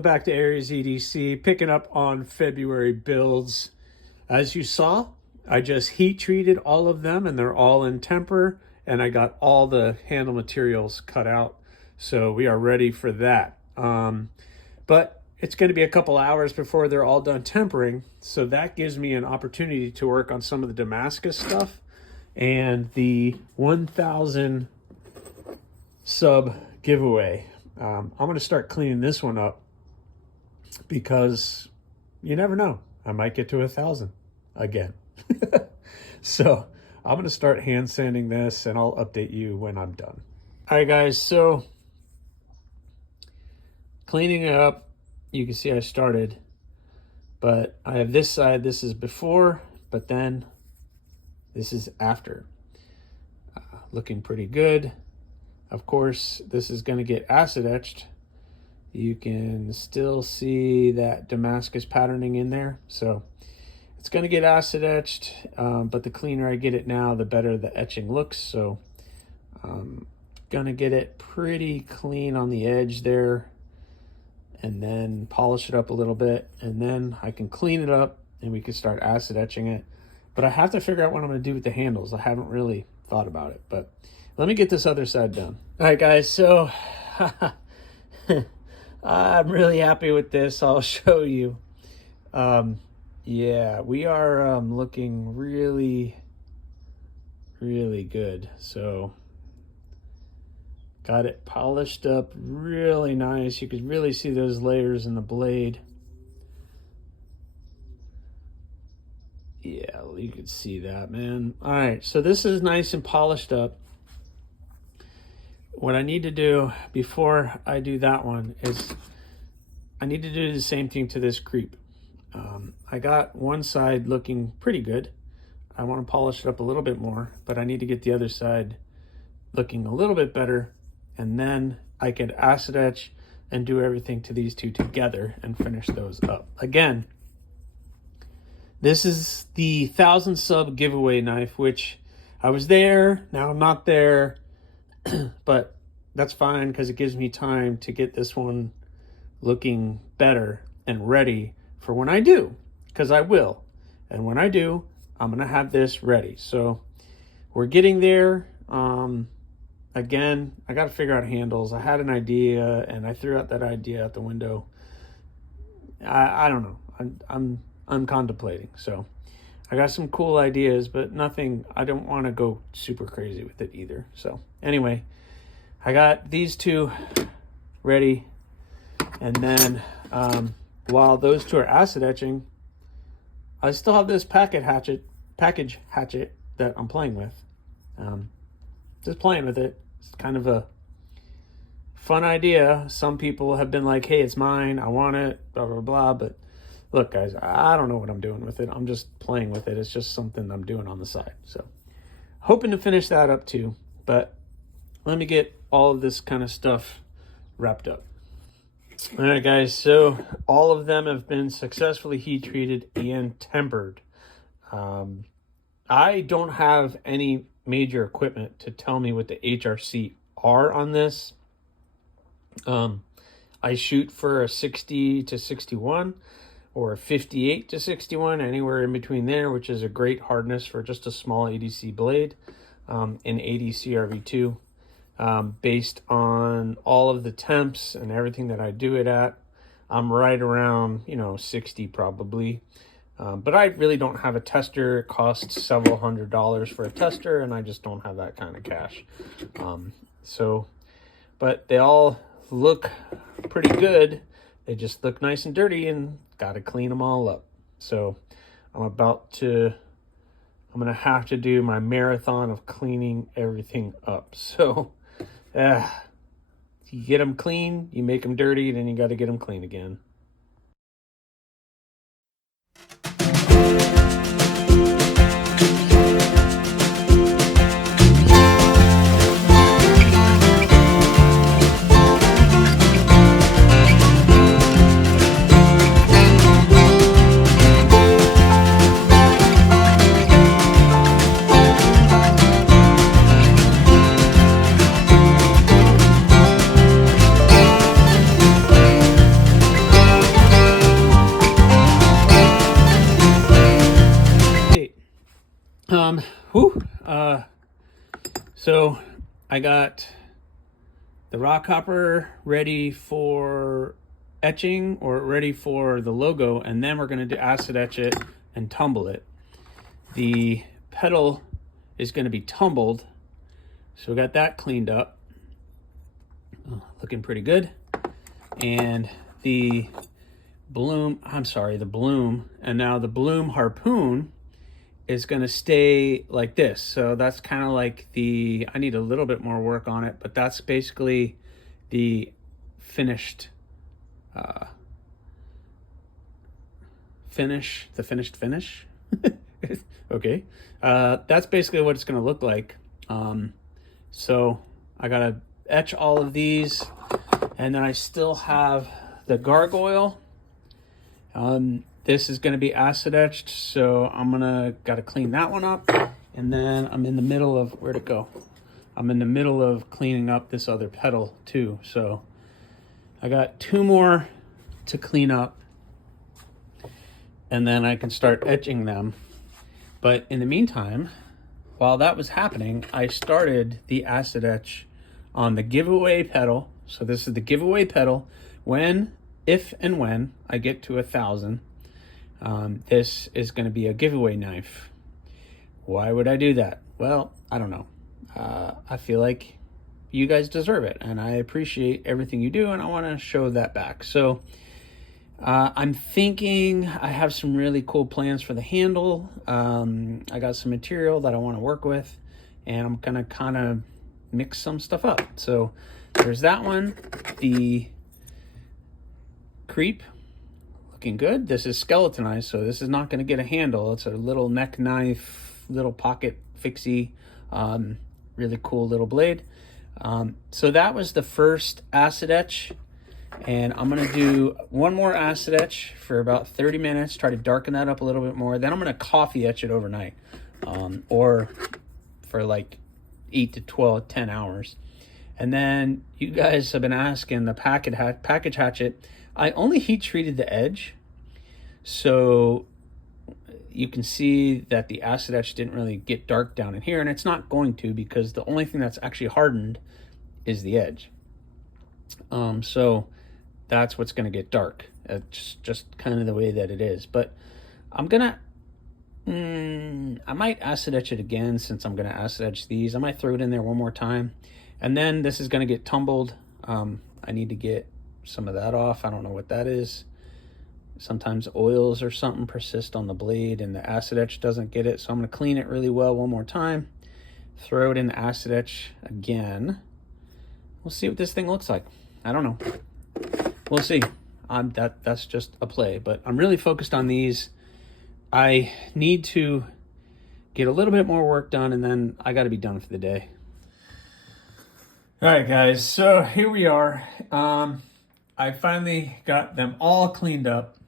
welcome back to Aries EDC, picking up on February builds. As you saw, I just heat treated all of them and they're all in temper, and I got all the handle materials cut out. So we are ready for that. But it's going to be a couple hours before they're all done tempering. So that gives me an opportunity to work on some of the Damascus stuff and the 1,000 sub giveaway. I'm going to start cleaning this one up because you never know. I might get to 1,000 again. So I'm going to start hand sanding this and I'll update you when I'm done. All right, guys. So cleaning it up, you can see I started, but I have this side. This is before, but then this is after. Looking pretty good. Of course, this is going to get acid etched. You can still see that Damascus patterning in there. So it's going to get acid etched, but the cleaner I get it now, the better the etching looks. So I'm going to get it pretty clean on the edge there and then polish it up a little bit. And then I can clean it up and we can start acid etching it. But I have to figure out what I'm going to do with the handles. I haven't really thought about it, but let me get this other side done. All right, guys, so I'm really happy with this. I'll show you. Yeah, we are looking really, really good. So got it polished up really nice. You could really see those layers in the blade. Yeah, you could see that, man. All right, so this is nice and polished up. What I need to do before I do that one is I need to do the same thing to this creep. I got one side looking pretty good. I want to polish it up a little bit more, but I need to get the other side looking a little bit better. And then I can acid etch and do everything to these two together and finish those up. Again, this is the 1,000 sub giveaway knife, which I was there, now I'm not there. But that's fine because it gives me time to get this one looking better and ready for when I do, because I will. And when I do, I'm going to have this ready. So we're getting there. Again, I got to figure out handles. I had an idea and I threw out that idea out the window. I don't know. I'm contemplating. So I got some cool ideas, but nothing, I don't want to go super crazy with it either. So anyway, I got these two ready. And then while those two are acid etching, I still have this package hatchet that I'm playing with. Just playing with it. It's kind of a fun idea. Some people have been like, hey, it's mine. I want it, blah, blah, blah. But look, guys, I don't know what I'm doing with it. I'm just playing with it. It's just something I'm doing on the side. So hoping to finish that up too. But let me get all of this kind of stuff wrapped up. All right, guys. So all of them have been successfully heat treated and tempered. I don't have any major equipment to tell me what the HRC are on this. I shoot for a 60 to 61. Or 58 to 61, anywhere in between there, which is a great hardness for just a small ADC blade in ADC RV2. Based on all of the temps and everything that I do it at, I'm right around, 60 probably. But I really don't have a tester. It costs several $100s for a tester, and I just don't have that kind of cash. But they all look pretty good. They just look nice and dirty, and got to clean them all up. So I'm going to have to do my marathon of cleaning everything up. So you get them clean, you make them dirty, then you got to get them clean again. Um, whew, so I got the rock hopper ready for etching, or ready for the logo, and then we're going to do acid etch it and tumble it. The pedal is going to be tumbled, so we got that cleaned up. Looking pretty good. And the bloom, and now the bloom harpoon is going to stay like this. So that's kind of like I need a little bit more work on it, but that's basically the finished finish. Okay. That's basically what it's going to look like. So I got to etch all of these, and then I still have the gargoyle. This is going to be acid etched, so I'm got to clean that one up. And then I'm in the middle of, where'd it go? I'm in the middle of cleaning up this other pedal too. So I got 2 more to clean up, and then I can start etching them. But in the meantime, while that was happening, I started the acid etch on the giveaway pedal. So this is the giveaway pedal. If and when I get to 1,000, this is going to be a giveaway knife. Why would I do that? Well, I don't know. I feel like you guys deserve it, and I appreciate everything you do, and I want to show that back. So I'm thinking I have some really cool plans for the handle. I got some material that I want to work with, and I'm gonna kind of mix some stuff up. So there's that one. The creep, looking good. This is skeletonized, so this is not going to get a handle. It's a little neck knife, little pocket fixie, really cool little blade. So that was the first acid etch, and I'm going to do one more acid etch for about 30 minutes, try to darken that up a little bit more. Then I'm going to coffee etch it overnight, or for like 8 to 10 hours. And then you guys have been asking the package hatchet. I only heat treated the edge, so you can see that the acid etch didn't really get dark down in here, and it's not going to, because the only thing that's actually hardened is the edge. So that's what's going to get dark. It's just kind of the way that it is. But I'm gonna, I might acid etch it again, since I'm gonna acid etch these. I might throw it in there one more time, and then this is going to get tumbled. I need to get some of that off. I don't know what that is. Sometimes oils or something persist on the blade, and the acid etch doesn't get it. So I'm going to clean it really well one more time, throw it in the acid etch again. We'll see what this thing looks like. I don't know. We'll see. That's just a play, but I'm really focused on these. I need to get a little bit more work done, and then I got to be done for the day. All right, guys, so here we are. I finally got them all cleaned up.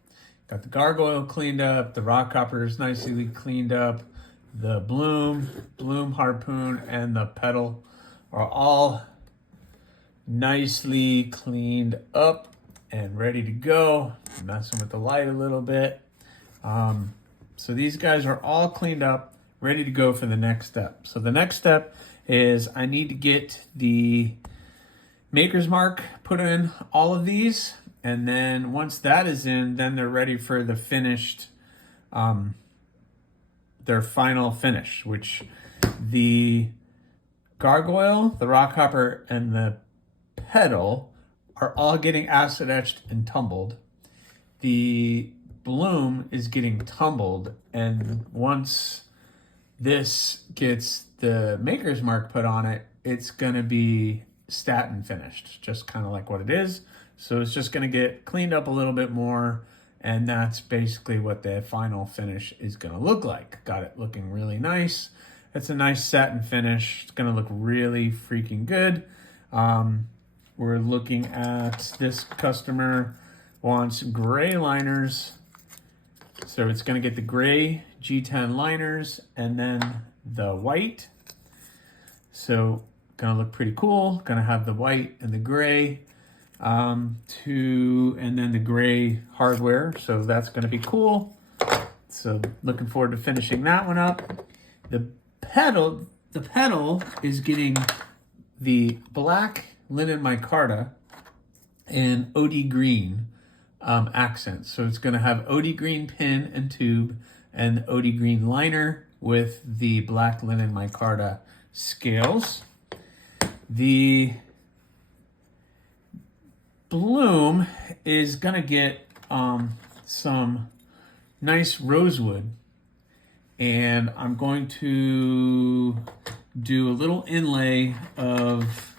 Got the gargoyle cleaned up, the rock hoppers nicely cleaned up, the bloom harpoon, and the pedal are all nicely cleaned up and ready to go. Messing with the light a little bit. So these guys are all cleaned up, ready to go for the next step. So the next step is I need to get the Maker's Mark put in all of these, and then once that is in, then they're ready for the finished, their final finish, which the gargoyle, the rock hopper, and the pedal are all getting acid etched and tumbled. The bloom is getting tumbled, and once this gets the Maker's Mark put on it, it's gonna be satin finished, just kind of like what it is. So it's just going to get cleaned up a little bit more, and that's basically what the final finish is going to look like. Got it looking really nice. It's a nice satin finish. It's going to look really freaking good. We're looking at, this customer wants gray liners, so it's going to get the gray G10 liners and then the white. So gonna look pretty cool. Gonna have the white and the gray, and then the gray hardware. So that's gonna be cool. So looking forward to finishing that one up. The pedal is getting the black linen micarta and OD green accents. So it's going to have OD green pin and tube and OD green liner with the black linen micarta scales. The bloom is going to get some nice rosewood, and I'm going to do a little inlay of,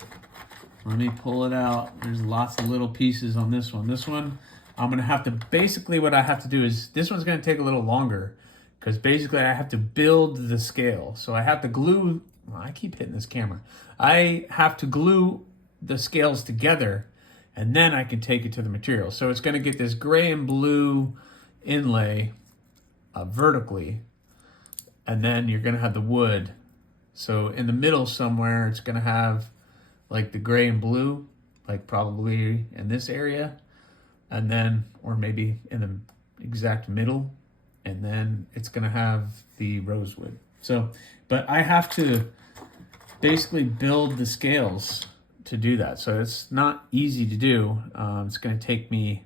let me pull it out. There's lots of little pieces on this one. This one, I'm going to have to, basically what I have to do is, this one's going to take a little longer because basically I have to build the scale. So I have to glue, well, I keep hitting this camera. I have to glue the scales together and then I can take it to the material. So it's going to get this gray and blue inlay vertically, and then you're going to have the wood. So in the middle somewhere, it's going to have like the gray and blue, like probably in this area, and then, or maybe in the exact middle, and then it's going to have the rosewood. So, but I have to basically build the scales to do that. So it's not easy to do. It's going to take me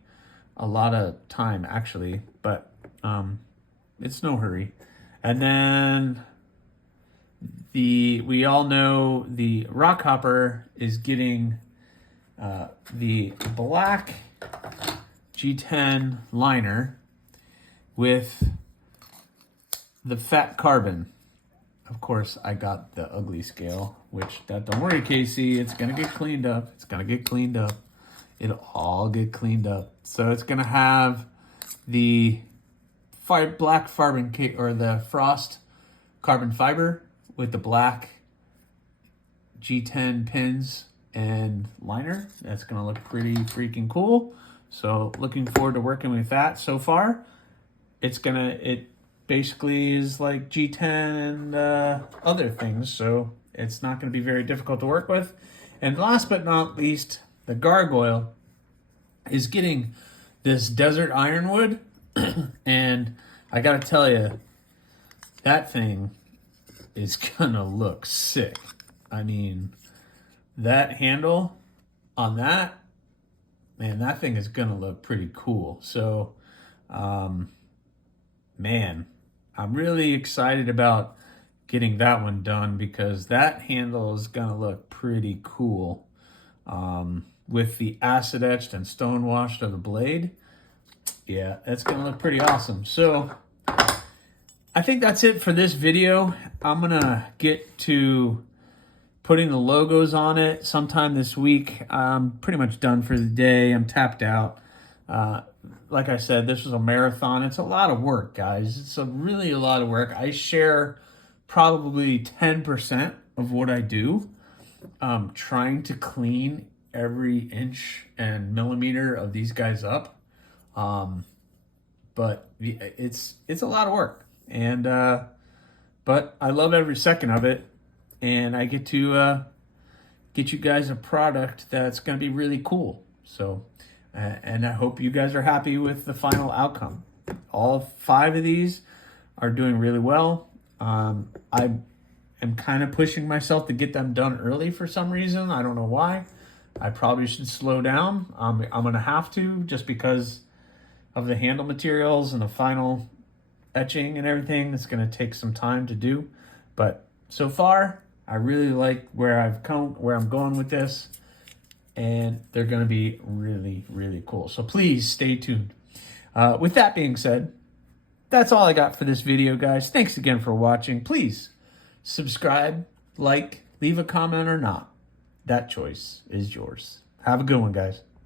a lot of time actually, but it's no hurry. And then we all know the rock hopper is getting the black G10 liner with the fat carbon. Of course, I got the ugly scale, which, don't worry, Casey, it's going to get cleaned up. It's going to get cleaned up. It'll all get cleaned up. So it's going to have the black carbon, or the frost carbon fiber with the black G10 pins and liner. That's going to look pretty freaking cool. So looking forward to working with that. So far, it basically is like G10 and other things, so it's not going to be very difficult to work with. And last but not least, the gargoyle is getting this desert ironwood, and I got to tell you, that thing is going to look sick. I mean, that handle on that, man, that thing is going to look pretty cool. So, man, I'm really excited about getting that one done because that handle is going to look pretty cool with the acid etched and stone washed of the blade. Yeah, that's going to look pretty awesome. So I think that's it for this video. I'm going to get to putting the logos on it sometime this week. I'm pretty much done for the day. I'm tapped out. Like I said, this was a marathon. It's a lot of work, guys. It's really a lot of work. I share probably 10% of what I do, trying to clean every inch and millimeter of these guys up. But it's a lot of work, and but I love every second of it, and I get to get you guys a product that's going to be really cool. So. And I hope you guys are happy with the final outcome. All 5 of these are doing really well. I am kind of pushing myself to get them done early for some reason. I don't know why. I probably should slow down. I'm going to have to, just because of the handle materials and the final etching and everything. It's going to take some time to do. But so far, I really like where I'm going with this. And they're going to be really, really cool. So please stay tuned. With that being said, that's all I got for this video, guys. Thanks again for watching. Please subscribe, like, leave a comment or not. That choice is yours. Have a good one, guys.